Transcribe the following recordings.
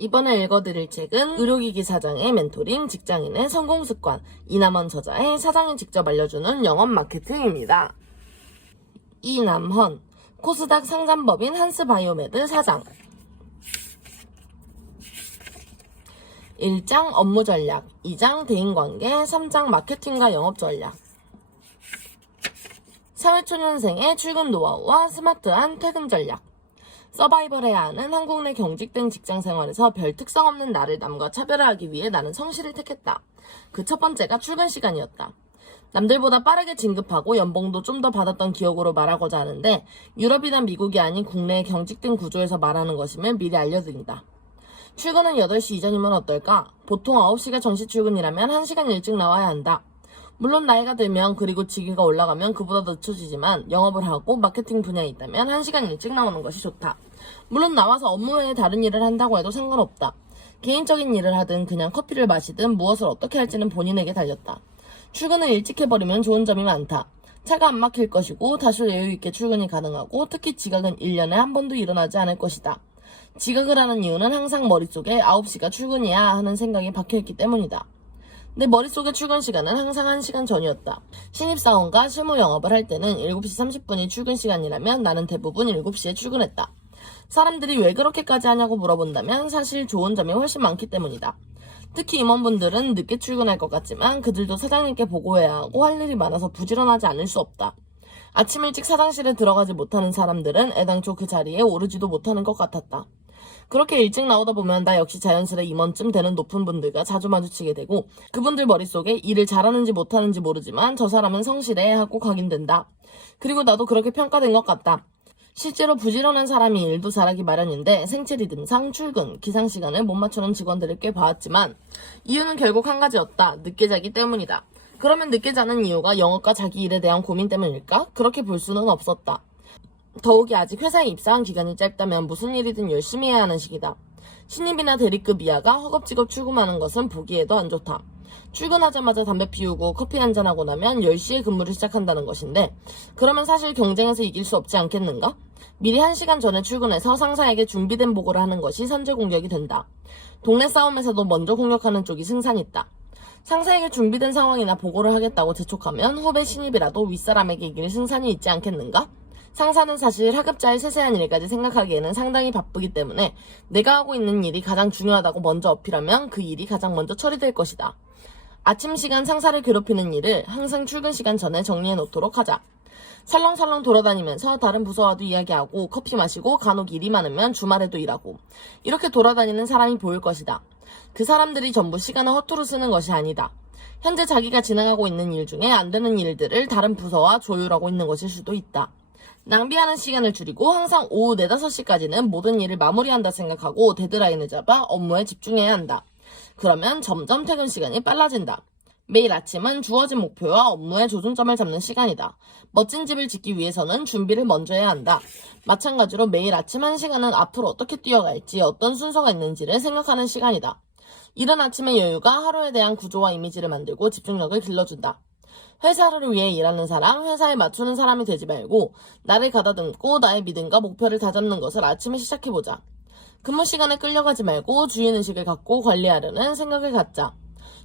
이번에 읽어드릴 책은 의료기기 사장의 멘토링, 직장인의 성공습관, 이남헌 저자의 사장이 직접 알려주는 영업 마케팅입니다. 이남헌, 코스닥 상장법인 한스바이오메드 사장. 1장 업무 전략, 2장 대인관계, 3장 마케팅과 영업 전략. 사회초년생의 출근 노하우와 스마트한 퇴근 전략. 서바이벌해야 하는 한국 내 경직된 직장 생활에서 별 특성 없는 나를 남과 차별화하기 위해 나는 성실을 택했다. 그 첫 번째가 출근 시간이었다. 남들보다 빠르게 진급하고 연봉도 좀 더 받았던 기억으로 말하고자 하는데 유럽이나 미국이 아닌 국내의 경직된 구조에서 말하는 것이면 미리 알려드린다. 출근은 8시 이전이면 어떨까? 보통 9시가 정시 출근이라면 1시간 일찍 나와야 한다. 물론 나이가 들면 그리고 직위가 올라가면 그보다 늦춰지지만 영업을 하고 마케팅 분야에 있다면 1시간 일찍 나오는 것이 좋다. 물론 나와서 업무 외에 다른 일을 한다고 해도 상관없다. 개인적인 일을 하든 그냥 커피를 마시든 무엇을 어떻게 할지는 본인에게 달렸다. 출근을 일찍 해버리면 좋은 점이 많다. 차가 안 막힐 것이고 다소 여유있게 출근이 가능하고 특히 지각은 1년에 한 번도 일어나지 않을 것이다. 지각을 하는 이유는 항상 머릿속에 9시가 출근이야 하는 생각이 박혀있기 때문이다. 내 머릿속의 출근 시간은 항상 1시간 전이었다. 신입사원과 실무 영업을 할 때는 7시 30분이 출근 시간이라면 나는 대부분 7시에 출근했다. 사람들이 왜 그렇게까지 하냐고 물어본다면 사실 좋은 점이 훨씬 많기 때문이다. 특히 임원분들은 늦게 출근할 것 같지만 그들도 사장님께 보고해야 하고 할 일이 많아서 부지런하지 않을 수 없다. 아침 일찍 사장실에 들어가지 못하는 사람들은 애당초 그 자리에 오르지도 못하는 것 같았다. 그렇게 일찍 나오다 보면 나 역시 자연스레 임원쯤 되는 높은 분들과 자주 마주치게 되고 그분들 머릿속에 일을 잘하는지 못하는지 모르지만 저 사람은 성실해 하고 각인된다. 그리고 나도 그렇게 평가된 것 같다. 실제로 부지런한 사람이 일도 잘하기 마련인데 생체리 등상, 출근, 기상시간을 못 맞추는 직원들을 꽤 봐왔지만 이유는 결국 한 가지였다. 늦게 자기 때문이다. 그러면 늦게 자는 이유가 영업과 자기 일에 대한 고민 때문일까? 그렇게 볼 수는 없었다. 더욱이 아직 회사에 입사한 기간이 짧다면 무슨 일이든 열심히 해야 하는 시기다. 신입이나 대리급 이하가 허겁지겁 출근하는 것은 보기에도 안 좋다. 출근하자마자 담배 피우고 커피 한잔하고 나면 10시에 근무를 시작한다는 것인데 그러면 사실 경쟁에서 이길 수 없지 않겠는가? 미리 1시간 전에 출근해서 상사에게 준비된 보고를 하는 것이 선제 공격이 된다. 동네 싸움에서도 먼저 공격하는 쪽이 승산이 있다. 상사에게 준비된 상황이나 보고를 하겠다고 재촉하면 후배 신입이라도 윗사람에게 이길 승산이 있지 않겠는가? 상사는 사실 하급자의 세세한 일까지 생각하기에는 상당히 바쁘기 때문에 내가 하고 있는 일이 가장 중요하다고 먼저 어필하면 그 일이 가장 먼저 처리될 것이다. 아침 시간 상사를 괴롭히는 일을 항상 출근 시간 전에 정리해 놓도록 하자. 설렁설렁 돌아다니면서 다른 부서와도 이야기하고 커피 마시고 간혹 일이 많으면 주말에도 일하고 이렇게 돌아다니는 사람이 보일 것이다. 그 사람들이 전부 시간을 허투루 쓰는 것이 아니다. 현재 자기가 진행하고 있는 일 중에 안 되는 일들을 다른 부서와 조율하고 있는 것일 수도 있다. 낭비하는 시간을 줄이고 항상 오후 4, 5시까지는 모든 일을 마무리한다 생각하고 데드라인을 잡아 업무에 집중해야 한다. 그러면 점점 퇴근 시간이 빨라진다. 매일 아침은 주어진 목표와 업무의 조준점을 잡는 시간이다. 멋진 집을 짓기 위해서는 준비를 먼저 해야 한다. 마찬가지로 매일 아침 1시간은 앞으로 어떻게 뛰어갈지 어떤 순서가 있는지를 생각하는 시간이다. 이른 아침의 여유가 하루에 대한 구조와 이미지를 만들고 집중력을 길러준다. 회사를 위해 일하는 사람, 회사에 맞추는 사람이 되지 말고 나를 가다듬고 나의 믿음과 목표를 다잡는 것을 아침에 시작해보자. 근무 시간에 끌려가지 말고 주인의식을 갖고 관리하려는 생각을 갖자.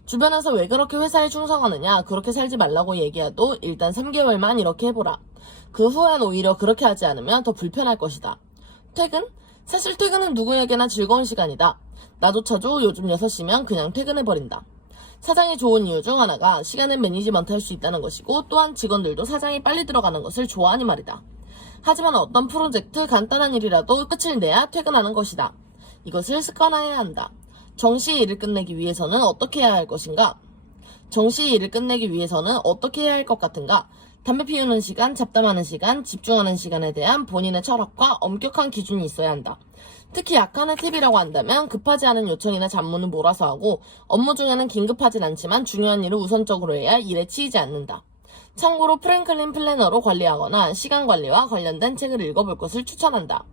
주변에서 왜 그렇게 회사에 충성하느냐, 그렇게 살지 말라고 얘기해도 일단 3개월만 이렇게 해보라. 그 후엔 오히려 그렇게 하지 않으면 더 불편할 것이다. 퇴근? 사실 퇴근은 누구에게나 즐거운 시간이다. 나조차도 요즘 6시면 그냥 퇴근해버린다. 사장이 좋은 이유 중 하나가 시간을 매니지먼트 할 수 있다는 것이고 또한 직원들도 사장이 빨리 들어가는 것을 좋아하니 말이다. 하지만 어떤 프로젝트 간단한 일이라도 끝을 내야 퇴근하는 것이다. 이것을 습관화해야 한다. 정시에 일을 끝내기 위해서는 어떻게 해야 할 것인가? 정시에 일을 끝내기 위해서는 어떻게 해야 할 것 같은가? 담배 피우는 시간, 잡담하는 시간, 집중하는 시간에 대한 본인의 철학과 엄격한 기준이 있어야 한다. 특히 약간의 팁이라고 한다면 급하지 않은 요청이나 잡무는 몰아서 하고 업무 중에는 긴급하진 않지만 중요한 일을 우선적으로 해야 일에 치이지 않는다. 참고로 프랭클린 플래너로 관리하거나 시간 관리와 관련된 책을 읽어볼 것을 추천한다.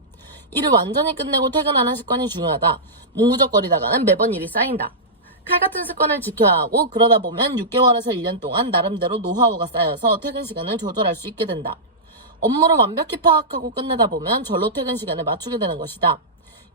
일을 완전히 끝내고 퇴근하는 습관이 중요하다. 뭉구적거리다가는 매번 일이 쌓인다. 칼같은 습관을 지켜야 하고 그러다 보면 6개월에서 1년 동안 나름대로 노하우가 쌓여서 퇴근 시간을 조절할 수 있게 된다. 업무를 완벽히 파악하고 끝내다 보면 절로 퇴근 시간을 맞추게 되는 것이다.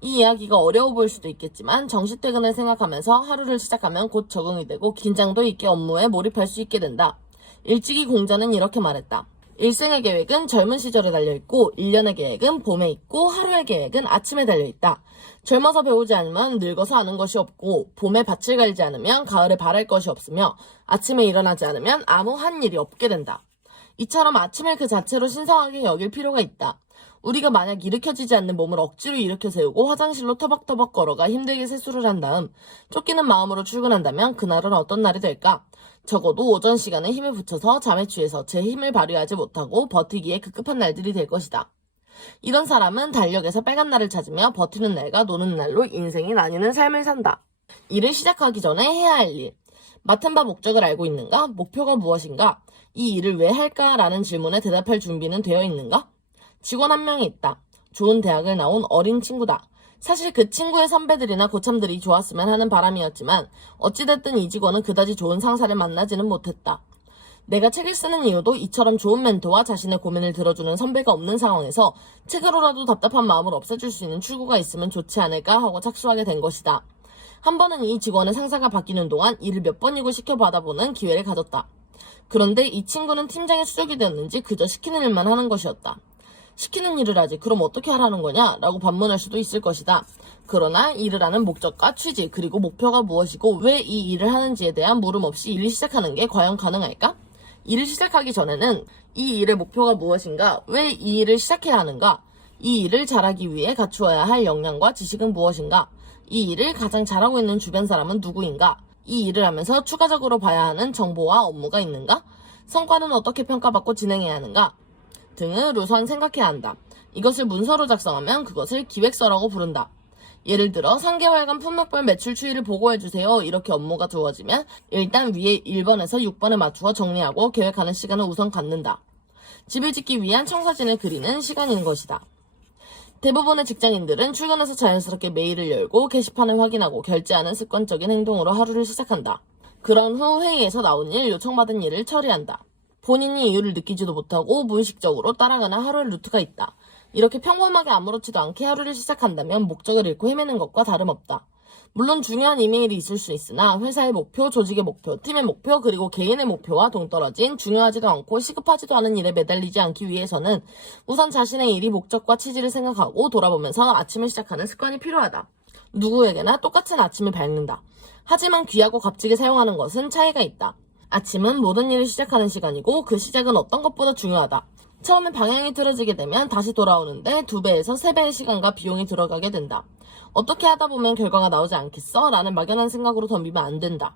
이 이야기가 어려워 보일 수도 있겠지만 정시퇴근을 생각하면서 하루를 시작하면 곧 적응이 되고 긴장도 있게 업무에 몰입할 수 있게 된다. 일찍이 공자는 이렇게 말했다. 일생의 계획은 젊은 시절에 달려있고 1년의 계획은 봄에 있고 하루의 계획은 아침에 달려있다. 젊어서 배우지 않으면 늙어서 아는 것이 없고 봄에 밭을 갈지 않으면 가을에 발할 것이 없으며 아침에 일어나지 않으면 아무 한 일이 없게 된다. 이처럼 아침을 그 자체로 신성하게 여길 필요가 있다. 우리가 만약 일으켜지지 않는 몸을 억지로 일으켜 세우고 화장실로 터벅터벅 걸어가 힘들게 세수를 한 다음 쫓기는 마음으로 출근한다면 그날은 어떤 날이 될까? 적어도 오전 시간에 힘을 붙여서 잠에 취해서 제 힘을 발휘하지 못하고 버티기에 급급한 날들이 될 것이다. 이런 사람은 달력에서 빨간 날을 찾으며 버티는 날과 노는 날로 인생이 나뉘는 삶을 산다. 일을 시작하기 전에 해야 할 일. 맡은 바 목적을 알고 있는가? 목표가 무엇인가? 이 일을 왜 할까? 라는 질문에 대답할 준비는 되어 있는가? 직원 한 명이 있다. 좋은 대학을 나온 어린 친구다. 사실 그 친구의 선배들이나 고참들이 좋았으면 하는 바람이었지만 어찌됐든 이 직원은 그다지 좋은 상사를 만나지는 못했다. 내가 책을 쓰는 이유도 이처럼 좋은 멘토와 자신의 고민을 들어주는 선배가 없는 상황에서 책으로라도 답답한 마음을 없애줄 수 있는 출구가 있으면 좋지 않을까 하고 착수하게 된 것이다. 한 번은 이 직원의 상사가 바뀌는 동안 일을 몇 번이고 시켜받아보는 기회를 가졌다. 그런데 이 친구는 팀장의 수족이 되었는지 그저 시키는 일만 하는 것이었다. 시키는 일을 하지 그럼 어떻게 하라는 거냐? 라고 반문할 수도 있을 것이다. 그러나 일을 하는 목적과 취지 그리고 목표가 무엇이고 왜 이 일을 하는지에 대한 물음 없이 일을 시작하는 게 과연 가능할까? 일을 시작하기 전에는 이 일의 목표가 무엇인가? 왜 이 일을 시작해야 하는가? 이 일을 잘하기 위해 갖추어야 할 역량과 지식은 무엇인가? 이 일을 가장 잘하고 있는 주변 사람은 누구인가? 이 일을 하면서 추가적으로 봐야 하는 정보와 업무가 있는가? 성과는 어떻게 평가받고 진행해야 하는가? 등을 우선 생각해야 한다. 이것을 문서로 작성하면 그것을 기획서라고 부른다. 예를 들어 3개월간 품목별 매출 추이를 보고해주세요. 이렇게 업무가 주어지면 일단 위에 1번에서 6번에 맞추어 정리하고 계획하는 시간을 우선 갖는다. 집을 짓기 위한 청사진을 그리는 시간인 것이다. 대부분의 직장인들은 출근해서 자연스럽게 메일을 열고 게시판을 확인하고 결제하는 습관적인 행동으로 하루를 시작한다. 그런 후 회의에서 나온 일, 요청받은 일을 처리한다. 본인이 이유를 느끼지도 못하고 무의식적으로 따라가는 하루의 루트가 있다. 이렇게 평범하게 아무렇지도 않게 하루를 시작한다면 목적을 잃고 헤매는 것과 다름없다. 물론 중요한 이메일이 있을 수 있으나 회사의 목표, 조직의 목표, 팀의 목표, 그리고 개인의 목표와 동떨어진 중요하지도 않고 시급하지도 않은 일에 매달리지 않기 위해서는 우선 자신의 일이 목적과 취지를 생각하고 돌아보면서 아침을 시작하는 습관이 필요하다. 누구에게나 똑같은 아침을 밝는다. 하지만 귀하고 값지게 사용하는 것은 차이가 있다. 아침은 모든 일을 시작하는 시간이고 그 시작은 어떤 것보다 중요하다. 처음에 방향이 틀어지게 되면 다시 돌아오는데 2배에서 3배의 시간과 비용이 들어가게 된다. 어떻게 하다 보면 결과가 나오지 않겠어? 라는 막연한 생각으로 덤비면 안 된다.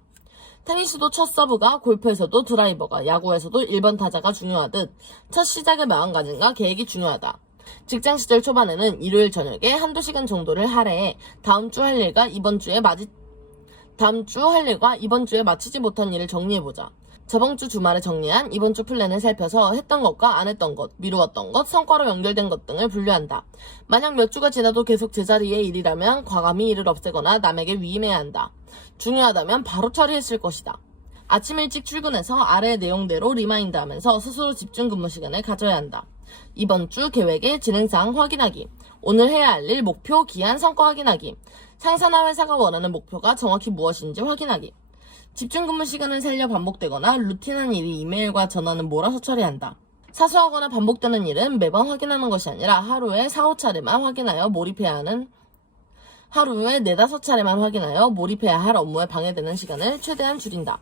테니스도 첫 서브가, 골프에서도 드라이버가, 야구에서도 1번 타자가 중요하듯 첫 시작의 마음가짐과 계획이 중요하다. 직장 시절 초반에는 일요일 저녁에 한두 시간 정도를 할애해 다음 주 할 일과 이번 주에 마치지 못한 일을 정리해보자. 저번 주 주말에 정리한 이번 주 플랜을 살펴서 했던 것과 안 했던 것, 미루었던 것, 성과로 연결된 것 등을 분류한다. 만약 몇 주가 지나도 계속 제자리의 일이라면 과감히 일을 없애거나 남에게 위임해야 한다. 중요하다면 바로 처리했을 것이다. 아침 일찍 출근해서 아래의 내용대로 리마인드하면서 스스로 집중 근무 시간을 가져야 한다. 이번 주 계획의 진행사항 확인하기, 오늘 해야 할 일, 목표, 기한, 성과 확인하기, 상사나 회사가 원하는 목표가 정확히 무엇인지 확인하기. 집중 근무 시간을 살려 반복되거나 루틴한 일이 이메일과 전화는 몰아서 처리한다. 사소하거나 반복되는 일은 매번 확인하는 것이 아니라 하루에 4~5차례만 확인하여 하루에 4~5차례만 확인하여 몰입해야 할 업무에 방해되는 시간을 최대한 줄인다.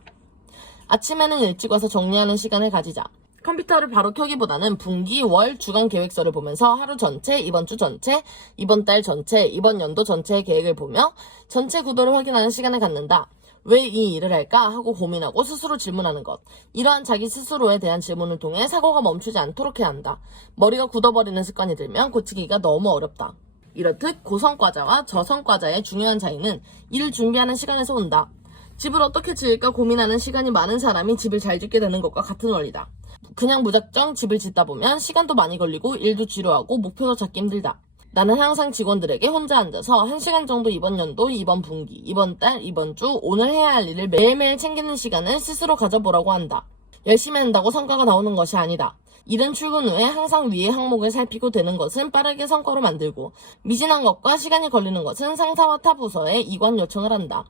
아침에는 일찍 와서 정리하는 시간을 가지자. 컴퓨터를 바로 켜기보다는 분기, 월, 주간 계획서를 보면서 하루 전체, 이번 주 전체, 이번 달 전체, 이번 연도 전체의 계획을 보며 전체 구도를 확인하는 시간을 갖는다. 왜 이 일을 할까 하고 고민하고 스스로 질문하는 것. 이러한 자기 스스로에 대한 질문을 통해 사고가 멈추지 않도록 해야 한다. 머리가 굳어버리는 습관이 들면 고치기가 너무 어렵다. 이렇듯 고성과자와 저성과자의 중요한 차이는 일을 준비하는 시간에서 온다. 집을 어떻게 지을까 고민하는 시간이 많은 사람이 집을 잘 짓게 되는 것과 같은 원리다. 그냥 무작정 집을 짓다 보면 시간도 많이 걸리고 일도 지루하고 목표도 잡기 힘들다. 나는 항상 직원들에게 혼자 앉아서 1시간 정도 이번 연도, 이번 분기, 이번 달, 이번 주, 오늘 해야 할 일을 매일매일 챙기는 시간을 스스로 가져보라고 한다. 열심히 한다고 성과가 나오는 것이 아니다. 이른 출근 후에 항상 위의 항목을 살피고 되는 것은 빠르게 성과로 만들고, 미진한 것과 시간이 걸리는 것은 상사와 타 부서에 이관 요청을 한다.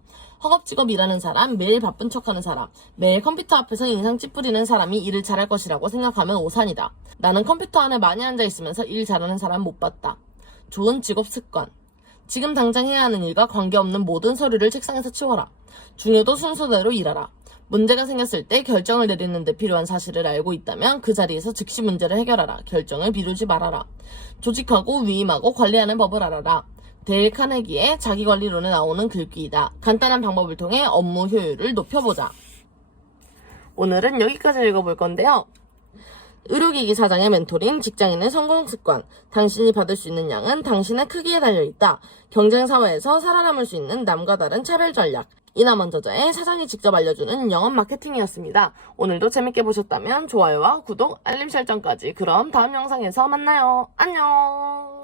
허겁지겁 일하는 사람, 매일 바쁜 척하는 사람, 매일 컴퓨터 앞에서 인상 찌푸리는 사람이 일을 잘할 것이라고 생각하면 오산이다. 나는 컴퓨터 안에 많이 앉아있으면서 일 잘하는 사람 못 봤다. 좋은 직업 습관. 지금 당장 해야 하는 일과 관계없는 모든 서류를 책상에서 치워라. 중요도 순서대로 일하라. 문제가 생겼을 때 결정을 내리는 데 필요한 사실을 알고 있다면 그 자리에서 즉시 문제를 해결하라. 결정을 미루지 말아라. 조직하고 위임하고 관리하는 법을 알아라. 데일 카네기의 자기관리론에 나오는 글귀이다. 간단한 방법을 통해 업무 효율을 높여보자. 오늘은 여기까지 읽어볼 건데요. 의료기기 사장의 멘토링, 직장인의 성공 습관. 당신이 받을 수 있는 양은 당신의 크기에 달려있다. 경쟁사회에서 살아남을 수 있는 남과 다른 차별 전략. 이남원 저자의 사장이 직접 알려주는 영업 마케팅이었습니다. 오늘도 재밌게 보셨다면 좋아요와 구독, 알림 설정까지. 그럼 다음 영상에서 만나요. 안녕.